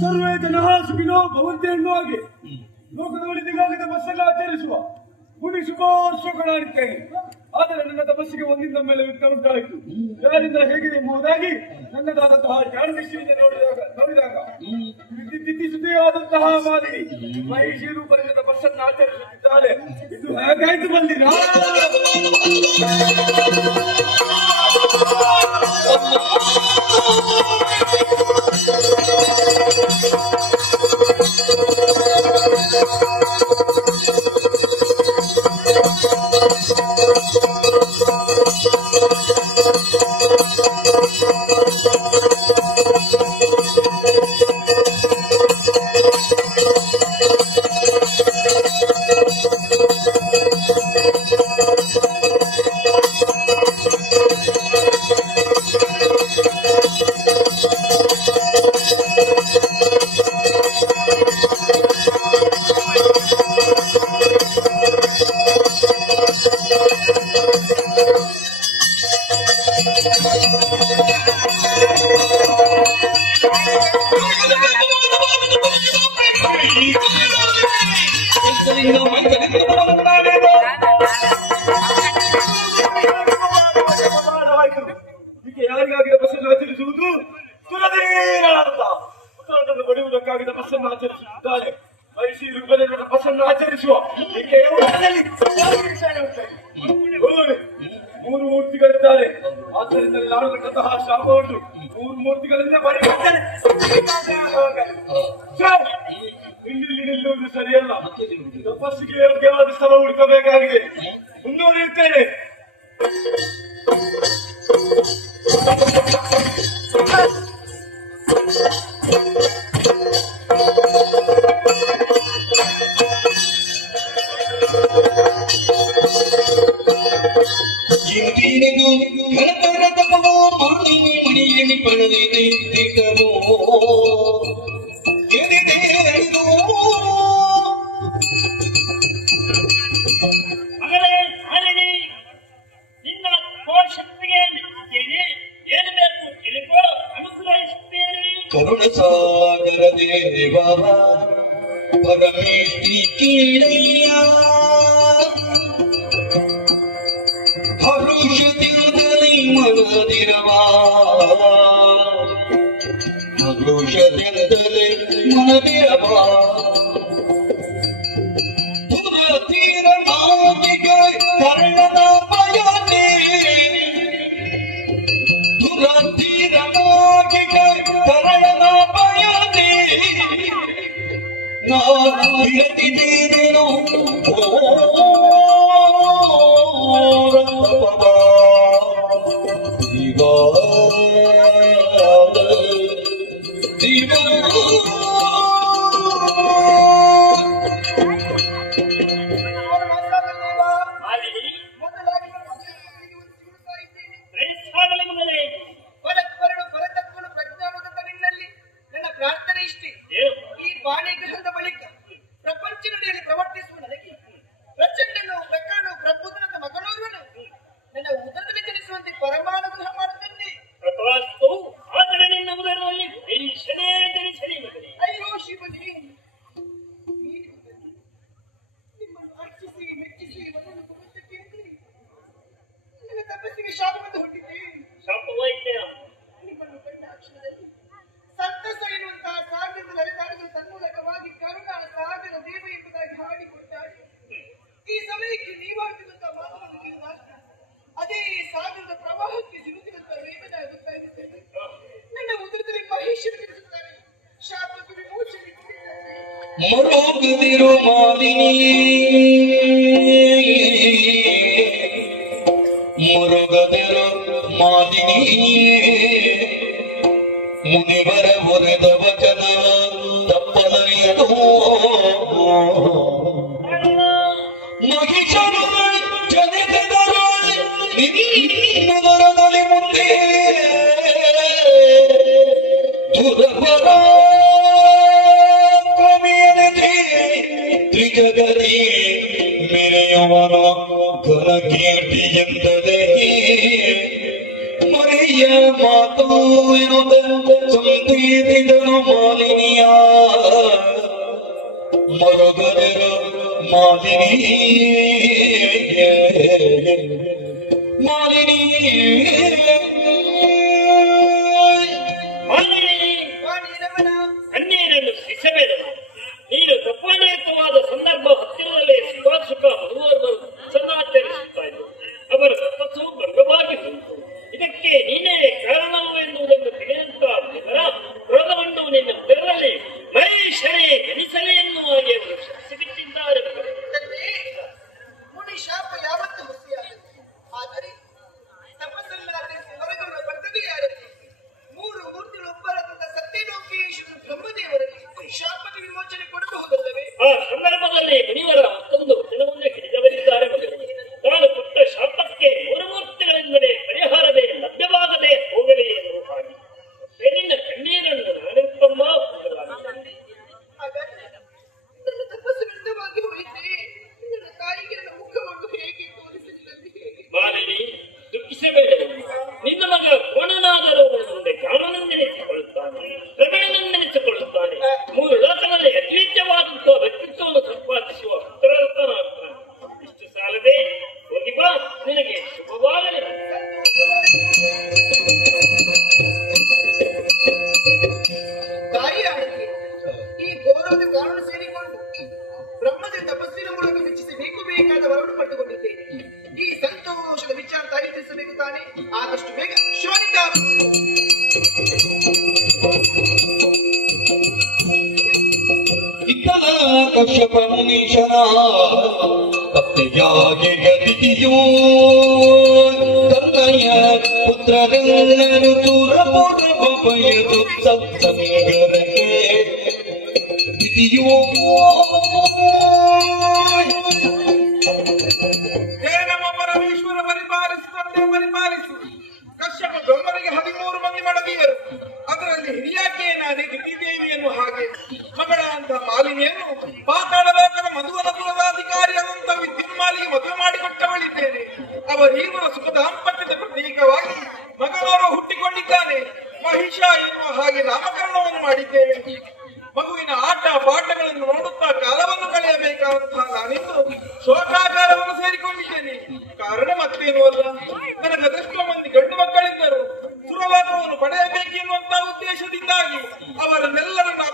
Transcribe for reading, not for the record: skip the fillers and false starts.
ಸರ್ವೇ ಜನಃ ಸುಖಿನೋ ಭವಂತು ಎನ್ನುವಾಗೆ ಲೋಕದಲ್ಲಿ ದಿಗಾಗದ ಬಸ್ಸನ್ನು ಆಚರಿಸುವ ಮುನಿ ಶುಭಾಶೋಕನಾಗಿದ್ದೇನೆ. ಆದರೆ ನನ್ನ ತಪಸ್ಸಿಗೆ ಒಂದಿಂದ ಮೇಲೆ ವಿಘ್ನ ಉಂಟಾಯಿತು. ಯಾರಿಂದ ಹೇಗಿದೆ ಎಂಬುದಾಗಿ ನನ್ನದಾದಂತಹ ಜ್ಞಾನದೃಷ್ಟಿಯಿಂದ ನೋಡಿದಾಗ ದಿತಿಸುತೆಯಾದಂತಹ ಮಾಲಿನಿ ಮಹಿಷಿ ರೂಪದಿಂದ ತಪಸ್ಸನ್ನು ಆಚರಿಸುತ್ತಿದ್ದಾಳೆ. ಇದು ಹೇಗಾಯ್ತು ಬಂದಿರ? ಯಾರಿಗಾಗಿ ತಪಸ್ಸನ್ನು ಆಚರಿಸುವುದು? ಉತ್ತರವನ್ನು ಪಡೆಯುವುದಕ್ಕಾಗಿ ತಪಸ್ಸನ್ನು ಆಚರಿಸುತ್ತಿದ್ದಾರೆ. ಮಹಿಷಿ ರೂಪದಲ್ಲಿ ತಪಸ್ಸನ್ನು ಆಚರಿಸುವ ಮೂರು ಮೂರ್ತಿಗಳಿದ್ದಾರೆ. ಆದ್ದರಿಂದ ನಾನು ಕಟ್ಟಂತಹ ಶಾಪವನ್ನು ಮೂರು ಮೂರ್ತಿಗಳಿಂದ ಪರಿವರ್ತನೆ ಇಲ್ಲಿ ನಿಲ್ಲುವುದು ಸರಿಯಲ್ಲ. ತಪಸ್ಸಿಗೆ ಯೋಗ್ಯವಾದ ಸ್ಥಳ ಹುಡುಕಬೇಕಾಗಿದೆ. ಮುಂದುವರಿಯುತ್ತೇನೆ. ಮಣಿಯಲ್ಲಿ ಪಡೆದಿದೆ ನಿನ್ನ ಶಕ್ತಿಗೆ ಏನು ಬೇಕು ತಿಳಿಕೋ, ಅನುಗ್ರಹಿಸುತ್ತೇನೆ. ಕರುಣ ಸಾಗರ ದೇವ ಪರಮೇಶ್ವರಿ ಕೀಳಯ್ಯ ಹರುಷದಿಂದಲೇ ಮನದಿರವ ಹರುಷದಿಂದಲೇ ಮನದಿರವ ತೀರ ನಾಟಿಗ ಕರ್ಣನ ಬಯನೆ ತೀರ ನಾಟಿಗ ಕರ್ಣನ ಬಯನೆ ನಾ ಇರತಿದ್ದೇನೋ ಪ್ರಚಂಡನು ಪ್ರಕಾಂಡು ಪ್ರಬುದ್ಧನಾದ ಮಗನೋರ್ವನು ನನ್ನ ಉದರದಲ್ಲಿ ಜನಿಸುವಂತೆ ಪರಮಾನುಗ್ರಹ ಮಾಡುತ್ತೇನೆ. ಮರುಗದಿರು ಮಾಲಿನಿ ಮುರುಗದಿರು ಮಾಲಿನಿ ಮುನಿವರ ಹೊರೆದ ವಚನ ತಪ್ಪಲರಿಯದು ಮಹಿಷರು ಜನಿಸಿದರು ನಿನ್ನದರದಲ್ಲಿ ಮುಂದೆ ದುರಪರ ತ್ರಿಜಗರಿ ಮೆರೆಯುವನು ಘನಕೀರ್ತಿ ಎಂದರೆ ಮರೆಯ ಮಾತು ಎನ್ನುವುದ ಸಂತೀರಿದನು ಮಾಲಿನಿಯ ಮರುಗರ ಮಾಲಿನಿ ಮಾಲಿನಿ ಕಣ್ಣೀರನ್ನು ಸಿಸಬೇಡ. ನೀನು ತಪ್ಪಾನೇತವಾದ ಸಂದರ್ಭ ಹತ್ತಿರದಲ್ಲೇ ಸುಖ ಮಗುವವರು ಸದಾಚರಿಸುತ್ತಾ ಇದ್ದರು. ಅವರ ತಪಸ್ಸು ಭಂಗವಾಗಿ ಹೋಯಿತು. ಇದಕ್ಕೆ ನೀನೇ ಕಾರಣವು ಎನ್ನುವುದನ್ನು ತಿಳಿದಂತ ಕ್ರೋಧವನ್ನು ನಿನ್ನ ಬೆರಳಲ್ಲಿ ಮಹೇಶನೇ ಜನಿಸಲೇ ಎನ್ನುವ ಹಾಗೆ ಅವರು ಶಪಿಸಿದ್ದಾರೆ. ಮುನಿ ಶಾಪ ಯಾವತ್ತೂ ಹುಸಿಯಾಗುತ್ತೆ. ಆದರೆ ತಪಸ್ಸಲ್ಲಾದ್ರೆ ಹೊರಗುಣ ಬರ್ತದೆ ಯಾರಲ್ಲಿ? ಮೂರು ಮೂರ್ತಿಗಳೊಬ್ಬರಾದ ಸತ್ಯಲೋಕೇಶ್ವರ ಬ್ರಹ್ಮದೇವರಲ್ಲಿ ಶಾಪದ ವಿಮೋಚನೆ ಕೊಡಬಹುದಲ್ಲವೇ? ಆ ಸಂದರ್ಭದಲ್ಲಿ ಮುನಿವರ ಮತ್ತೊಂದು ವಚನವನ್ನು ಹಿಡಿದವರಿದ್ದಾರೆ. ತಾನು ಕೊಟ್ಟ ಶಾಪಕ್ಕೆ ಮೂರು ಮೂರ್ತಿಗಳಿಂದಲೇ ಪರಿಹಾರವೇ ಲಭ್ಯವಾಗದೆ ಹೋಗಲಿ ಎನ್ನುವ ಹಾಗೆ ನಿನ್ನ ಕಣ್ಣೀರನ್ನು ನಾನೆಂತಮ್ಮ ಹಾಗಾದ್ರೆ ನನ್ನ ತಪಸ್ಸು ವ್ಯರ್ಥವಾಗಿ ಹೋಯಿತೆ. ನನ್ನ ತಾಯಿಗೆ ನನ್ನ ಮುಖವನ್ನು ಹೇಗೆ ತೋರಿಸಲಿಲ್ಲ ಹೇಗೆ? ಮಾಲಿನಿ, ದುಃಖಿಸಬೇಡ. ನಿನ್ನ ಮಗ ಕೋಣನಾದರೂ ಮುಂದೆ ಕಾರಣನೆನಿಸಿಕೊಳ್ಳುತ್ತಾನೆ, ಪ್ರವೀಣನೆನಿಸಿಕೊಳ್ಳುತ್ತಾನೆ. ಮೂರು ಲೋಕದಲ್ಲಿ ಅದ್ವಿತೀಯವಾದಂತಹ ವ್ಯಕ್ತಿತ್ವವನ್ನು ಸಂಪಾದಿಸುವ ಪುತ್ರರತ್ನಾಗ್ತಾನೆ. ಇಷ್ಟು ಸಾಲದೆ ಹೋಗಿ ಬಾ, ನಿನಗೆ ಶುಭವಾಗಲಿ. ತಾಯಿ ಆಣತಿ ಈ ಘೋರದ ಕಾರಣ ಸೇರಿಕೊಂಡು ಬ್ರಹ್ಮದ ತಪಸ್ಸಿನ ಮೂಲಕ ಮೆಚ್ಚಿಸಿ ಬೇಕಾದ ವರವನ್ನು ಪಡೆದುಕೊಂಡಿದ್ದೇನೆ. ಈ ಸಂತೋಷದ ವಿಚಾರ ತಾಯಿ ತಿಳಿಸಬೇಕು ತಾನೆ. ಆದಷ್ಟು ಬೇಗ ಶೋನಿತ ಇತ್ತಲ ಕಶ್ಯಪ ಮುನೀಶನ ಪತ್ನಿಯಾಗಿ ಗದಿಯೋ ತನ್ನಯ ಪುತ್ರರೆಲ್ಲರೂ ದೂರಪೂರ್ವ ಬಯದು ಸತ್ಸಂಗರಕ್ಕೆ ವಿಧಿಯೋ ಹೇ ನಮ್ಮ ಪರಮೇಶ್ವರ ಪರಿಪಾಲಿಸುವಂತೆ ಪರಿಪಾಲಿಸು. ಕಶ್ಯಪ ಬ್ರಹ್ಮನಿಗೆ 13 ಮಂದಿ ಮಡದಿಯರು, ಅದರಲ್ಲಿ ಹಿರಿಯಾಕೆಯನಾದ ದಿತಿದೇವಿಯನ್ನು ಹಾಗೆ ಮಗಳ ಅಂತ ಮಾಲಿನಿಯನ್ನು ಪಾತಾಳ ಲೋಕದ ಮಧುವನ ಕುಲದಾಧಿಕಾರಿಯಾದಂತ ವಿದ್ಯುನ್ಮಾಲಿಗೆ ಮದುವೆ ಮಾಡಿಕೊಟ್ಟವಳಿದ್ದೇನೆ. ಅವರೀವರ ಸುಖ ದಾಂಪತ್ಯದ ಪ್ರತೀಕವಾಗಿ ಮಗನವರು ಹುಟ್ಟಿಕೊಂಡಿದ್ದಾನೆ. ಮಹಿಷ ಎನ್ನುವ ಹಾಗೆ ನಾಮಕರಣವನ್ನು ಮಾಡಿದ್ದೇವೆ. ಮಗುವಿನ ಆಟ ಪಾಠಗಳನ್ನು ನೋಡುತ್ತಾ ಕಾಲವನ್ನು ಕಳೆಯಬೇಕಾದಂತಹ ನಾನಿಂದು ಶೋಕಾಚಾರವನ್ನು ಸೇರಿಕೊಂಡಿದ್ದೇನೆ. ಕಾರಣ ಮತ್ತೇನು ಅಲ್ಲ, ನನಗೆ ಅದೆಷ್ಟೋ ಮಂದಿ ಗಂಡು ಮಕ್ಕಳಿದ್ದರು. ಸುರಲೋಕವನ್ನು ಪಡೆಯಬೇಕೆನ್ನುವಂತಹ ಉದ್ದೇಶದಿಂದಾಗಿ ಅವರನ್ನೆಲ್ಲರನ್ನ